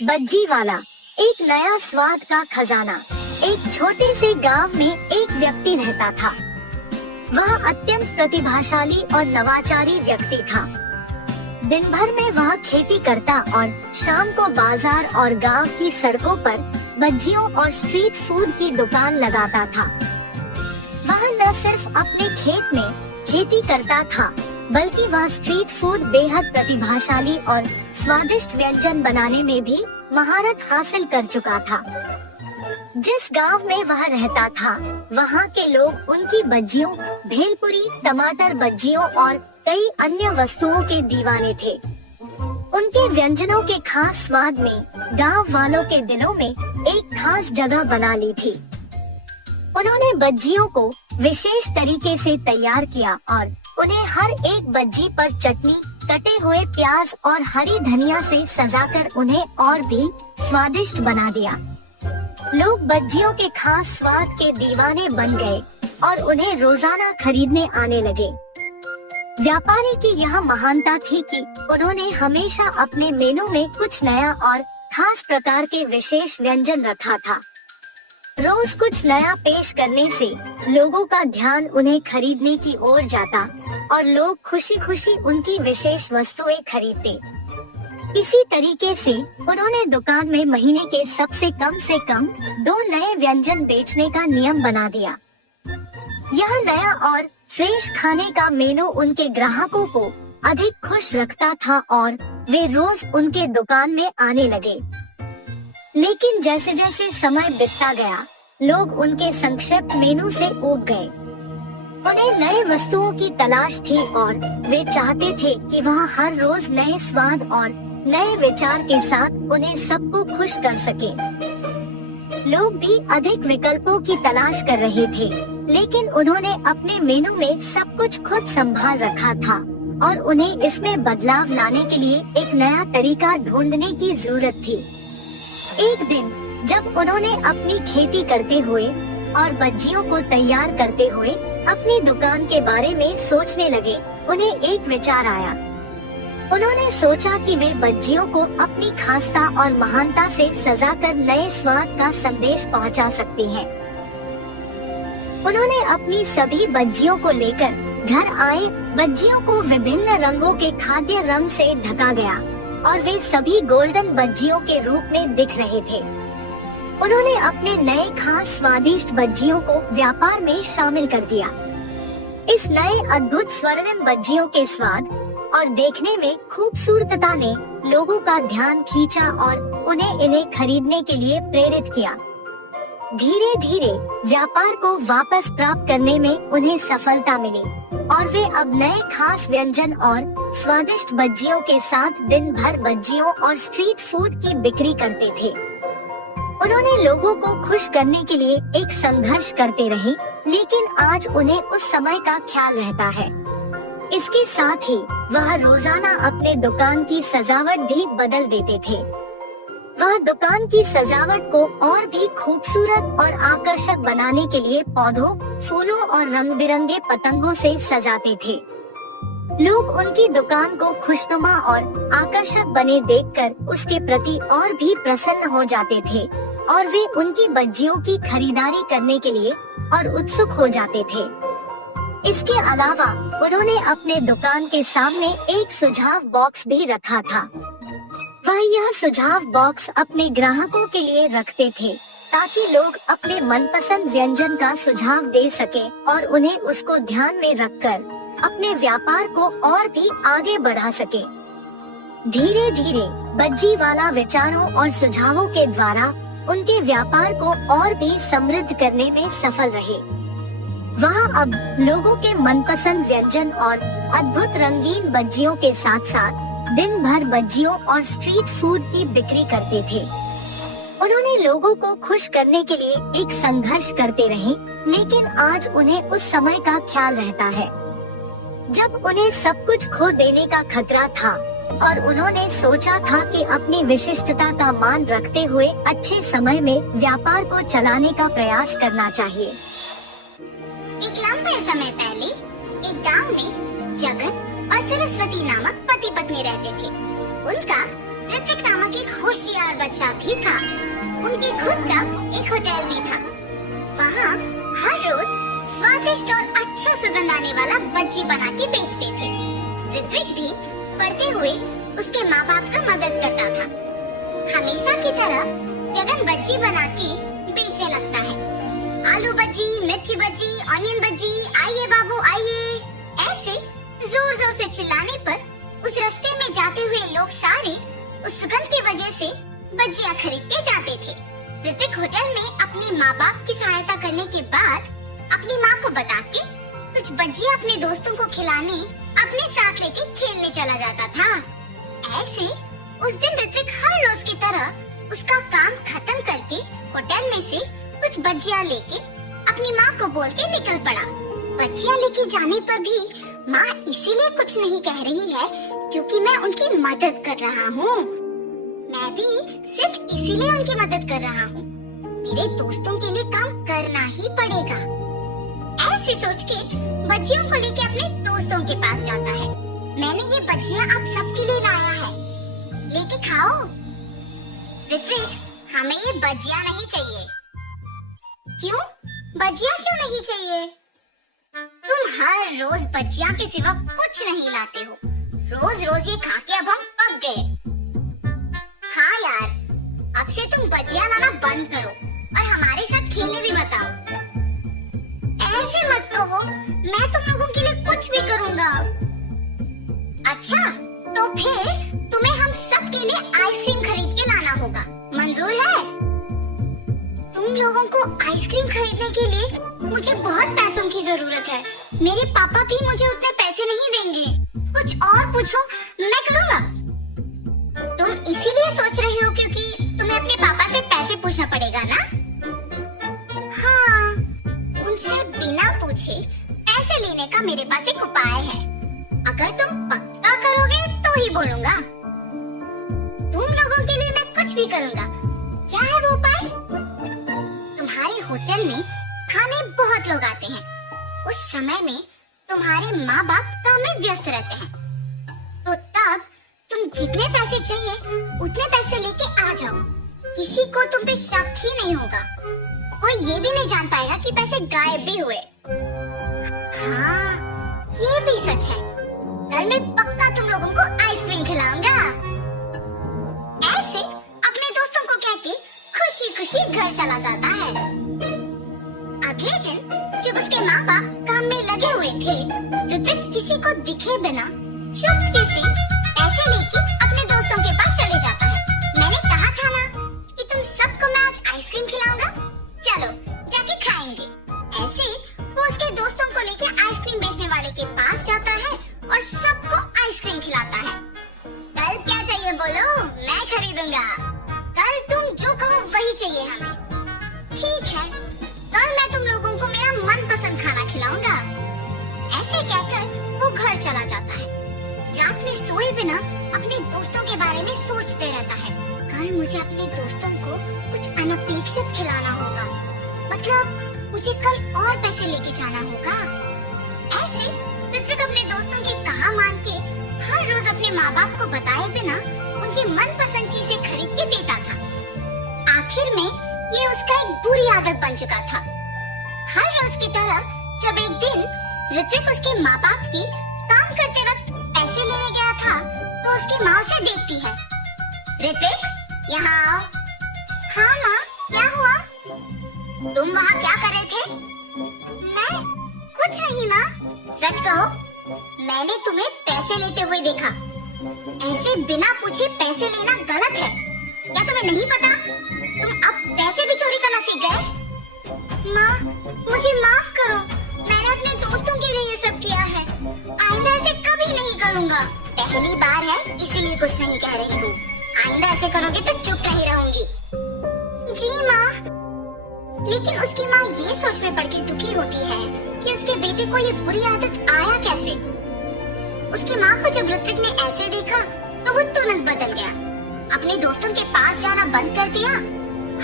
बज्जी वाला, एक नया स्वाद का खजाना। एक छोटे से गांव में एक व्यक्ति रहता था। वह अत्यंत प्रतिभाशाली और नवाचारी व्यक्ति था। दिन भर में वह खेती करता और शाम को बाजार और गांव की सड़कों पर बज्जियों और स्ट्रीट फूड की दुकान लगाता था। वह न सिर्फ अपने खेत में खेती करता था, बल्कि वह स्ट्रीट फूड बेहद प्रतिभाशाली और स्वादिष्ट व्यंजन बनाने में भी महारत हासिल कर चुका था। जिस गांव में वह रहता था, वहां के लोग उनकी बज्जियों, भेलपुरी, टमाटर बज्जियों और कई अन्य वस्तुओं के दीवाने थे। उनके व्यंजनों के खास स्वाद ने गांव वालों के दिलों में एक खास जगह बना ली थी। उन्होंने बज्जियों को विशेष तरीके से तैयार किया और उन्हें हर एक बज्जी पर चटनी, कटे हुए प्याज और हरी धनिया से सजाकर उन्हें और भी स्वादिष्ट बना दिया। लोग बज्जियों के खास स्वाद के दीवाने बन गए और उन्हें रोजाना खरीदने आने लगे। व्यापारी की यह महानता थी कि उन्होंने हमेशा अपने मेनू में कुछ नया और खास प्रकार के विशेष व्यंजन रखा था। रोज कुछ नया पेश करने से लोगों का ध्यान उन्हें खरीदने की ओर जाता और लोग खुशी खुशी उनकी विशेष वस्तुएं खरीदते। इसी तरीके से उन्होंने दुकान में महीने के सबसे कम से कम 2 नए व्यंजन बेचने का नियम बना दिया। यह नया और फ्रेश खाने का मेनू उनके ग्राहकों को अधिक खुश रखता था और वे रोज उनके दुकान में आने लगे। लेकिन जैसे जैसे समय बीतता गया, लोग उनके संक्षिप्त मेनू से ऊब गए। उन्हें नए वस्तुओं की तलाश थी और वे चाहते थे कि वह हर रोज नए स्वाद और नए विचार के साथ उन्हें सबको खुश कर सके। लोग भी अधिक विकल्पों की तलाश कर रहे थे, लेकिन उन्होंने अपने मेनू में सब कुछ खुद संभाल रखा था और उन्हें इसमें बदलाव लाने के लिए एक नया तरीका ढूंढने की जरूरत थी। एक दिन जब उन्होंने अपनी खेती करते हुए और बज्जियों को तैयार करते हुए अपनी दुकान के बारे में सोचने लगे, उन्हें एक विचार आया। उन्होंने सोचा कि वे बज्जियों को अपनी खासता और महानता से सजाकर नए स्वाद का संदेश पहुंचा सकते हैं। उन्होंने अपनी सभी बज्जियों को लेकर घर आए। बज्जियों को विभिन्न रंगों के खाद्य रंग से ढका गया और वे सभी गोल्डन बज्जियों के रूप में दिख रहे थे। उन्होंने अपने नए खास स्वादिष्ट बज्जियों को व्यापार में शामिल कर दिया। इस नए अद्भुत स्वर्णिम बज्जियों के स्वाद और देखने में खूबसूरतता ने लोगों का ध्यान खींचा और उन्हें इन्हें खरीदने के लिए प्रेरित किया। धीरे धीरे व्यापार को वापस प्राप्त करने में उन्हें सफलता मिली और वे अब नए खास व्यंजन और स्वादिष्ट बज्जियों के साथ दिन भर बज्जियों और स्ट्रीट फूड की बिक्री करते थे। उन्होंने लोगों को खुश करने के लिए एक संघर्ष करते रहे, लेकिन आज उन्हें उस समय का ख्याल रहता है। इसके साथ ही वह रोजाना अपने दुकान की सजावट भी बदल देते थे। वह दुकान की सजावट को और भी खूबसूरत और आकर्षक बनाने के लिए पौधों, फूलों और रंग बिरंगे पतंगों से सजाते थे। लोग उनकी दुकान को खुशनुमा और आकर्षक बने देखकर उसके प्रति और भी प्रसन्न हो जाते थे और वे उनकी बज्जियों की खरीदारी करने के लिए और उत्सुक हो जाते थे। इसके अलावा उन्होंने अपने दुकान के सामने एक सुझाव बॉक्स भी रखा था। वह यह सुझाव बॉक्स अपने ग्राहकों के लिए रखते थे ताकि लोग अपने मनपसंद व्यंजन का सुझाव दे सकें और उन्हें उसको ध्यान में रखकर अपने व्यापार को और भी आगे बढ़ा सके। धीरे धीरे बज्जी वाला विचारों और सुझावों के द्वारा उनके व्यापार को और भी समृद्ध करने में सफल रहे। वह अब लोगों के मनपसंद व्यंजन और अद्भुत रंगीन बज्जियों के साथ साथ दिन भर बज्जियों और स्ट्रीट फूड की बिक्री करते थे। उन्होंने लोगों को खुश करने के लिए एक संघर्ष करते रहे, लेकिन आज उन्हें उस समय का ख्याल रहता है जब उन्हें सब कुछ खो देने का खतरा था और उन्होंने सोचा था कि अपनी विशिष्टता का मान रखते हुए अच्छे समय में व्यापार को चलाने का प्रयास करना चाहिए। एक लंबे समय पहले एक गांव में जगन और सरस्वती नामक पति पत्नी रहते थे। उनका ऋत्विक नामक एक होशियार बच्चा भी था। उनके खुद का एक होटल भी था। वहाँ हर रोज स्वादिष्ट और अच्छा सुगंध आने वाला बज्जी बना के बेचते थे। ऋत्विक भी पढ़ते हुए उसके माँ बाप का मदद करता था। हमेशा की तरह जगन बज्जी बना के बेचने लगता है। आलू बज्जी, मिर्ची बज्जी, ऑनियन बज्जी, आइए बाबू आइए। ऐसे जोर जोर से चिल्लाने पर उस रास्ते में जाते हुए लोग सारे उस सुगंध की वजह से बज्जियां खरीद के जाते थे। ऋत्विक होटल में अपने माँ बाप की सहायता करने के बाद अपनी माँ को बता के कुछ बज्जियां अपने दोस्तों को खिलाने अपने साथ लेके खेलने चला जाता था। ऐसे उस दिन ऋत्विक हर रोज की तरह उसका काम खत्म करके होटल में से कुछ बज्जियां लेके अपनी माँ को बोल के निकल पड़ा। बच्चियां लेके जाने पर भी माँ इसीलिए कुछ नहीं कह रही है क्योंकि मैं उनकी मदद कर रहा हूँ। मैं भी सिर्फ इसीलिए उनकी मदद कर रहा हूँ। मेरे दोस्तों के लिए काम करना ही पड़ेगा। ऐसे सोच के बच्चियों को लेके अपने दोस्तों के पास जाता है। मैंने ये बच्चियां आप सबके लिए लाया है, लेके खाओ। ऋत्विक, हमें ये बज्जियां नहीं चाहिए। क्यों? बज्जियां क्यों नहीं चाहिए? तुम हर रोज बज्जियां के सिवा कुछ नहीं लाते हो। रोज रोज ये खा के अब हम पक गए। हाँ यार, अब से तुम बज्जियां लाना बंद करो और हमारे साथ खेलने भी मत आओ। ऐसे मत कहो, मैं तुम लोगों के लिए कुछ भी करूँगा। अच्छा, तो फिर तुम्हें हम सब के लिए आइसक्रीम खरीद के लाना होगा। मंजूर है? तुम लोगों को आइसक्रीम खरीदने के लिए मुझे बहुत पैसों की जरूरत है। मेरे पापा भी मुझे उतने पैसे नहीं देंगे। कुछ और पूछो, मैं करूँगा। तुम इसीलिए सोच रहे हो क्योंकि तुम्हें अपने पापा से पैसे पूछना पड़ेगा ना? हाँ, उनसे बिना पूछे पैसे लेने का मेरे पास एक उपाय है। अगर तुम पक्का करोगे तो ही बोलूँगा। तुम लोगों के लिए मैं कुछ भी करूँगा। क्या है वो उपाय? तुम्हारे होटल में खाने बहुत लोग आते हैं। उस समय में तुम्हारे माँ बाप काम में व्यस्त रहते हैं, तो तब तुम जितने पैसे चाहिए उतने पैसे लेके आ जाओ। किसी को तुम पे शक ही नहीं होगा। कोई ये भी नहीं जान पाएगा कि पैसे गायब भी हुए। हाँ, ये भी सच है। कल मैं पक्का तुम लोगों को आइसक्रीम खिलाऊंगा। ऐसे अपने दोस्तों को कह के खुशी खुशी घर चला जाता है। अगले दिन जब उसके माँ बाप काम में लगे हुए थे, ऋत्विक किसी को दिखे बिना चुपके से पैसे लेके अपने दोस्तों के पास चले जाता है। मैंने कहा था ना कि तुम सबको मैं आज आइसक्रीम खिलाऊंगा। चलो जाके खाएंगे। ऐसे वो उसके दोस्तों को लेके आइसक्रीम बेचने वाले के पास जाता है और सबको आइसक्रीम खिलाता है। कल क्या चाहिए बोलो, मैं खरीदूंगा। कल तुम जो कहो वही चाहिए हमें। ठीक है, कल मैं तुम लोगों को मेरा मनपसंद खाना खिलाऊंगा। ऐसे कहकर वो घर चला जाता है। रात में सोए बिना अपने दोस्तों के बारे में सोचते रहता है। कल मुझे अपने दोस्तों को कुछ अनपेक्षित खिलाना होगा। मतलब मुझे कल और पैसे लेके जाना होगा। ऐसे ऋत्विक अपने दोस्तों की कहा मान के हर रोज अपने माँ बाप को बताए बिना उनकी मनपसंद चीजें खरीद के देता था। आखिर में ये उसका एक बुरी आदत बन चुका था। हर रोज की तरह जब एक दिन ऋत्विक उसके माँ बाप की काम करते वक्त पैसे लेने गया था, तो उसकी माँ उसे देखती है। ऋत्विक, यहाँ आओ। हाँ माँ, क्या हुआ? तुम वहाँ क्या कर रहे थे? मैं कुछ नहीं माँ। सच कहो, मैंने तुम्हें पैसे लेते हुए देखा। ऐसे बिना पूछे पैसे लेना गलत है। क्या तुम्हें नहीं पता? तुम अब पैसे भी चोरी करना सीख गए। माँ, मुझे माफ करो। मैंने अपने दोस्तों के लिए ये सब किया है। आइंदा ऐसे कभी नहीं करूँगा। पहली बार है इसलिए कुछ नहीं कह रही हूँ। आइंदा ऐसे करोगे तो चुप नहीं रहूंगी। जी माँ। लेकिन उसकी माँ ये सोच में पड़ के दुखी होती है कि उसके बेटे को ये बुरी आदत आया कैसे। उसकी माँ को जब ऋत्विक ने ऐसे देखा तो वो तुरंत बदल गया। अपने दोस्तों के पास जाना बंद कर दिया।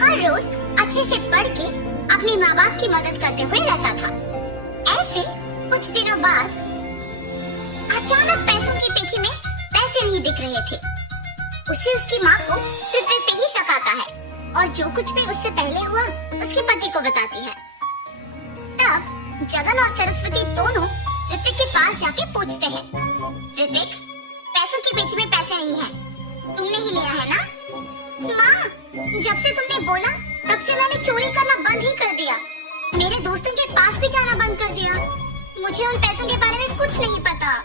हर रोज अच्छे से पढ़ के अपने माँ बाप की मदद करते हुए रहता था। ऐसे कुछ दिनों बाद अचानक पैसों के पीछे में पैसे नहीं दिख रहे थे। उससे उसकी माँ को ऋत्विक पे ही शक आता है और जो कुछ भी उससे पहले हुआ उसके पति को बताती है। तब जगन और सरस्वती दोनों ऋत्विक के पास जाके पूछते हैं, ऋत्विक, पैसों की पेटी में पैसे नहीं है, तुमने ही लिया है ना? माँ, जब से तुमने बोला तब से मैंने चोरी करना बंद ही कर दिया, मेरे दोस्तों के पास भी जाना बंद कर दिया, मुझे उन पैसों के बारे में कुछ नहीं पता।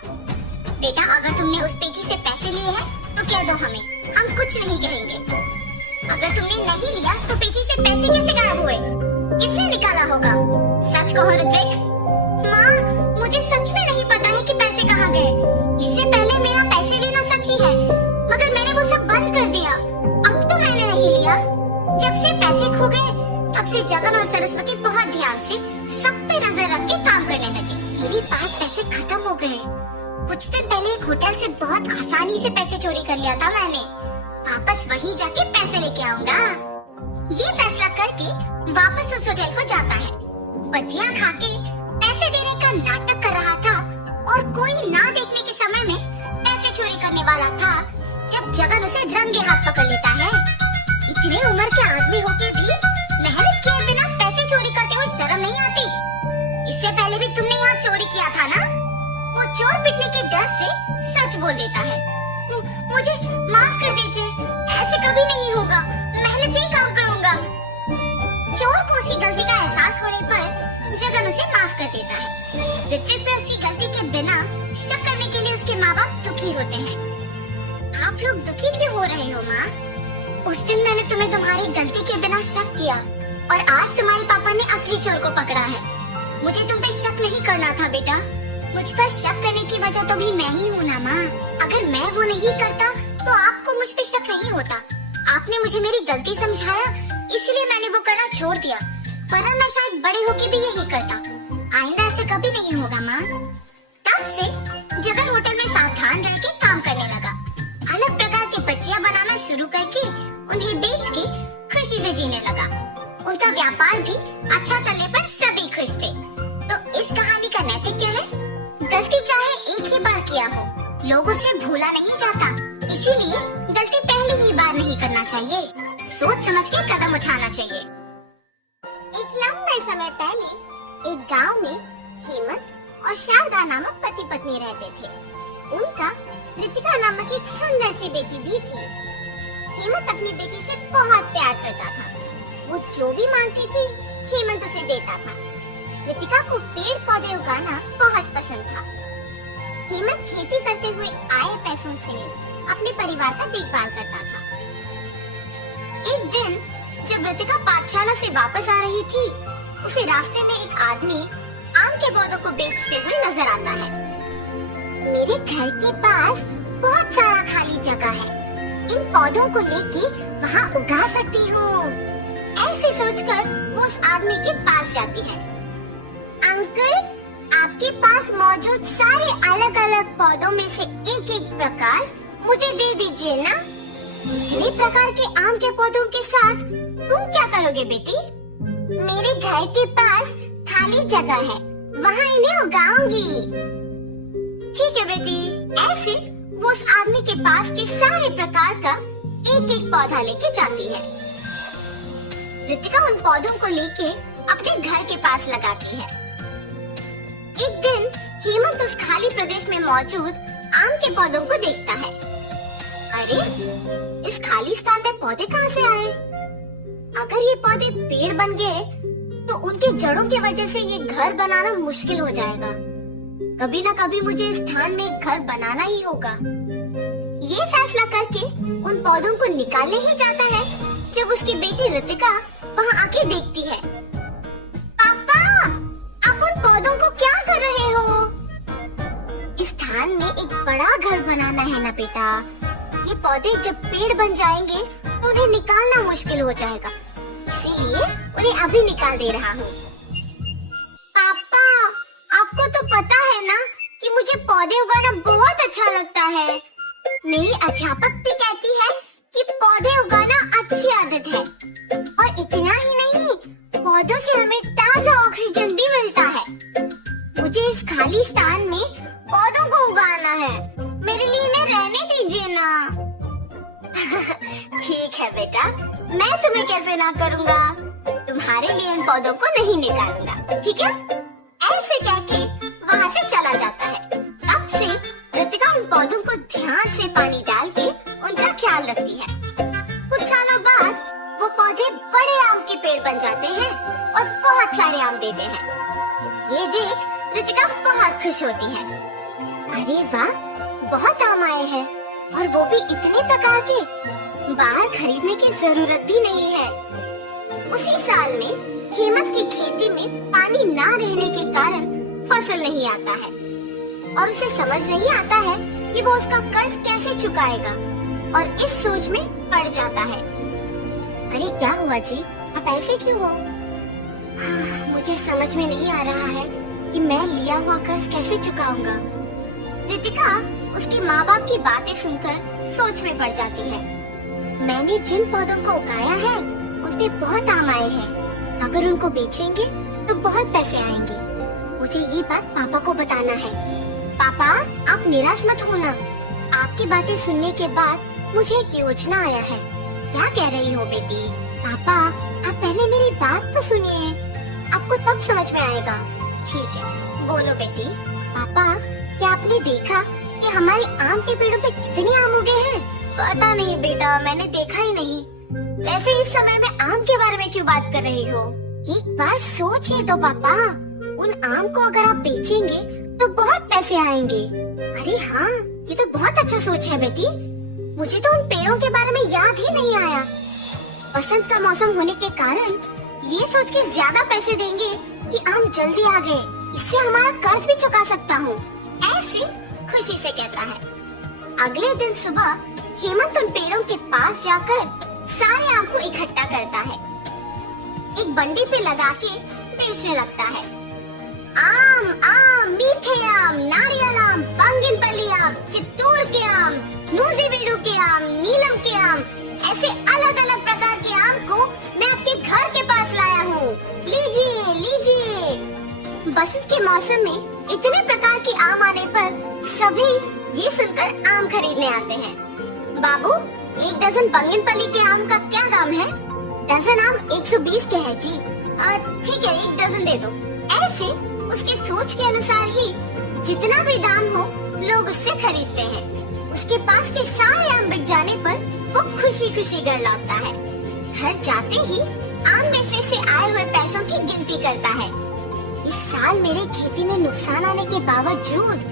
बेटा, अगर तुमने उस पेटी से पैसे लिए हैं तो कह दो हमें, हम कुछ नहीं कहेंगे। अगर तुमने नहीं लिया तो पेटी से पैसे कैसे गायब हुए? किसने निकाला होगा? सच कहो ऋत्विक। माँ, मुझे सच में नहीं पता है कि पैसे कहाँ गए। इससे पहले मेरा पैसे लेना सच ही है, मगर मैंने वो सब बंद कर दिया। अब तो मैंने नहीं लिया। जब से पैसे खो गए तब से जगन और सरस्वती बहुत ध्यान से सब पे नजर रख के काम करने लगे। मेरे पास पैसे खत्म हो गए। कुछ दिन पहले एक होटल से बहुत आसानी से पैसे चोरी कर लिया था मैंने। वापस वहीं जाके पैसे लेके आऊंगा। ये फैसला करके वापस उस होटल को जाता है। बच्चियां खाके पैसे देने का नाटक कर रहा था और कोई ना देखने के समय में पैसे चोरी करने वाला था जब जगन उसे रंगे हाथ पकड़ लेता है। इतने उम्र के आदमी होके भी मेहनत किए बिना पैसे चोरी करते हुए शर्म नहीं आती? इससे पहले भी तुमने यहाँ चोरी किया था ना? वो चोर पिटने के डर से सच बोल देता है। मुझे माफ कर दीजिए, ऐसे कभी नहीं होगा, मेहनत से ही काम करूँगा। चोर को उसकी गलती का एहसास होने पर जगन उसे माफ कर देता है। ऋत्विक पे उसकी गलती के बिना शक करने के लिए उसके माँ बाप दुखी होते हैं। आप लोग दुखी क्यों हो रहे हो माँ? उस दिन मैंने तुम्हें तुम्हारी गलती के बिना शक किया और आज तुम्हारे पापा ने असली चोर को पकड़ा है। मुझे तुम पे शक नहीं करना था बेटा। मुझ पर शक करने की वजह तो भी मैं ही हूँ ना माँ। अगर मैं वो नहीं करता तो आपको मुझ पे शक नहीं होता। आपने मुझे मेरी गलती समझाया, इसलिए मैंने वो करना छोड़ दिया, वरना मैं शायद बड़े होके भी यही करता। आइंदा ऐसे कभी नहीं होगा माँ। तब से जगन होटल में सावधान रह के काम करने लगा। अलग प्रकार के बच्चियां बनाना शुरू करके उन्हें बेच के खुशी से जीने लगा। उनका व्यापार भी अच्छा चलने पर सभी खुश थे। तो इस कहानी का नैतिक क्या है? गलती चाहे एक ही बार किया हो, लोगों से भूला नहीं जाता, इसीलिए गलती पहली ही बार नहीं करना चाहिए। सोच समझ के कदम उठाना चाहिए। एक लंबे समय पहले एक गांव में हेमंत और शारदा नामक पति पत्नी रहते थे। उनका रितिका नामक एक सुंदर सी बेटी भी थी। हेमंत अपनी बेटी से बहुत प्यार करता था। वो जो भी मांगती थी हेमंत उसे देता था। रितिका को पेड़ पौधे उगाना बहुत पसंद था। हेमंत खेती करते हुए आए पैसों से अपने परिवार का देखभाल करता था। एक दिन जब रितिका पाठशाला से वापस आ रही थी, उसे रास्ते में एक आदमी आम के पौधों को बेचते हुए नजर आता है। मेरे घर के पास बहुत सारा खाली जगह है, इन पौधों को लेके वहाँ उगा सकती हूँ। ऐसे सोचकर वो उस आदमी के पास जाती है। अंकल, आपके पास मौजूद सारे अलग अलग पौधों में से एक एक प्रकार मुझे दे दीजिए ना। इतने प्रकार के आम के पौधों के साथ तुम क्या करोगे बेटी? मेरे घर के पास खाली जगह है, वहाँ इन्हें उगाऊंगी। ठीक है बेटी। ऐसे वो उस आदमी के पास के सारे प्रकार का एक एक पौधा लेके जाती है। रितिका उन पौधों को लेके अपने घर के पास लगाती है। एक दिन हेमंत उस खाली प्रदेश में मौजूद आम के पौधों को देखता है। अरे, इस खाली स्थान में पौधे कहाँ से आए? अगर ये पौधे पेड़ बन गए तो उनके जड़ों की वजह से ये घर बनाना मुश्किल हो जाएगा। कभी ना कभी मुझे इस स्थान में एक घर बनाना ही होगा। ये फैसला करके उन पौधों को निकालने ही जाता है जब उसकी बेटी रितिका वहाँ आके देखती है। पापा, आप उन पौधों को क्या कर रहे हो? इस स्थान में एक बड़ा घर बनाना है ना बेटा। ये पौधे जब पेड़ बन जाएंगे तो उन्हें निकालना मुश्किल हो जाएगा, इसीलिए उन्हें अभी निकाल दे रहा हूँ। पापा, आपको तो पता है ना कि मुझे पौधे उगाना बहुत अच्छा लगता है। मेरी अध्यापक भी कहती है कि पौधे उगाना अच्छी आदत है, और इतना ही नहीं, पौधों से हमें ताजा ऑक्सीजन भी मिलता है। मुझे इस खाली स्थान में पौधों को उगाना है, मेरे लिए इन्हें रहने दीजिए ना। मैं तुम्हें कैसे ना करूँगा, तुम्हारे लिए इन पौधों को नहीं निकालूंगा, ठीक है? ऐसे कह के वहाँ से चला जाता है। तब से रितिका उन पौधों को ध्यान से पानी डाल के उनका ख्याल रखती है। कुछ सालों बाद वो पौधे बड़े आम के पेड़ बन जाते हैं और बहुत सारे आम देते हैं। ये देख रितिका बहुत खुश होती है। अरे वाह, बहुत आम आए हैं और वो भी इतने प्रकार के, बाहर खरीदने की जरूरत भी नहीं है। उसी साल में हेमंत की खेती में पानी ना रहने के कारण फसल नहीं आता है और उसे समझ नहीं आता है कि वो उसका कर्ज कैसे चुकाएगा और इस सोच में पड़ जाता है। अरे क्या हुआ जी, आप ऐसे क्यों हो? मुझे समझ में नहीं आ रहा है कि मैं लिया हुआ कर्ज कैसे चुकाऊंगा। रितिका उसके माँ बाप की बातें सुनकर सोच में पड़ जाती है। मैंने जिन पौधों को उगाया है उन पे बहुत आम आए हैं। अगर उनको बेचेंगे तो बहुत पैसे आएंगे। मुझे ये बात पापा को बताना है। पापा, आप निराश मत होना। आपकी बातें सुनने के बाद मुझे एक योजना आया है। क्या कह रही हो बेटी? पापा, आप पहले मेरी बात तो सुनिए, आपको तब समझ में आएगा। ठीक है, बोलो बेटी। पापा, क्या आपने देखा कि हमारे आम के पेड़ों पे कितने आम उगे हैं? पता नहीं बेटा, मैंने देखा ही नहीं। वैसे इस समय में आम के बारे में क्यों बात कर रही हो? एक बार सोचिए तो पापा, उन आम को अगर आप बेचेंगे तो बहुत पैसे आएंगे। अरे हाँ, ये तो बहुत अच्छा सोच है बेटी। मुझे तो उन पेड़ों के बारे में याद ही नहीं आया। बसंत का मौसम होने के कारण ये सोच के ज्यादा पैसे देंगे कि आम जल्दी आ गए, इससे हमारा कर्ज भी चुका सकता हूँ। ऐसे खुशी से कहता है। अगले दिन सुबह हेमंत उन पेड़ों के पास जाकर सारे आम को इकट्ठा करता है, एक बंडी पे लगा के बेचने लगता है। आम आम, मीठे आम, नारियल आम, बांगनपल्ली आम, चित्तूर के आम, नूजीवीडू के आम, नीलम के आम, ऐसे अलग अलग प्रकार के आम को मैं आपके घर के पास लाया हूँ। लीजिए लीजिए। बसंत के मौसम में इतने प्रकार के आम आने पर सभी ये सुनकर आम खरीदने आते हैं। बाबू, एक डजन बांगनपल्ली के आम का क्या दाम है? डजन आम 120 के है जी। ठीक है, एक डजन दे दो। ऐसे उसके सोच के अनुसार ही जितना भी दाम हो लोग उससे खरीदते हैं। उसके पास के सारे आम बिक जाने पर वो खुशी खुशी घर लौटता है। घर जाते ही आम बेचने से आए हुए पैसों की गिनती करता है। इस साल मेरे खेती में नुकसान आने के बावजूद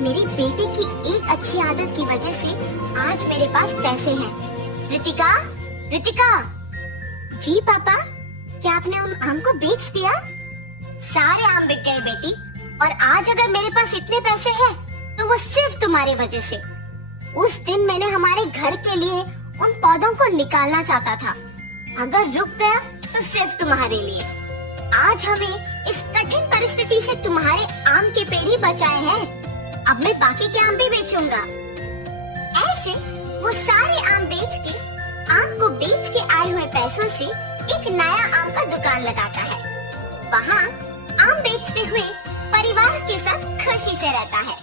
मेरी बेटी की एक अच्छी आदत की वजह से आज मेरे पास पैसे हैं। रितिका, रितिका। जी पापा, क्या आपने उन आम को बेच दिया? सारे आम बिक गए बेटी, और आज अगर मेरे पास इतने पैसे हैं तो वो सिर्फ तुम्हारी वजह से। उस दिन मैंने हमारे घर के लिए उन पौधों को निकालना चाहता था, अगर रुक गया तो सिर्फ तुम्हारे लिए। आज हमें इस कठिन परिस्थिति से तुम्हारे आम के पेड़ ही बचाए हैं। अब मैं बाकी के आम भी बेचूंगा। ऐसे वो सारे आम बेच के, आम को बेच के आए हुए पैसों से एक नया आम का दुकान लगाता है। वहाँ आम बेचते हुए परिवार के साथ खुशी से रहता है।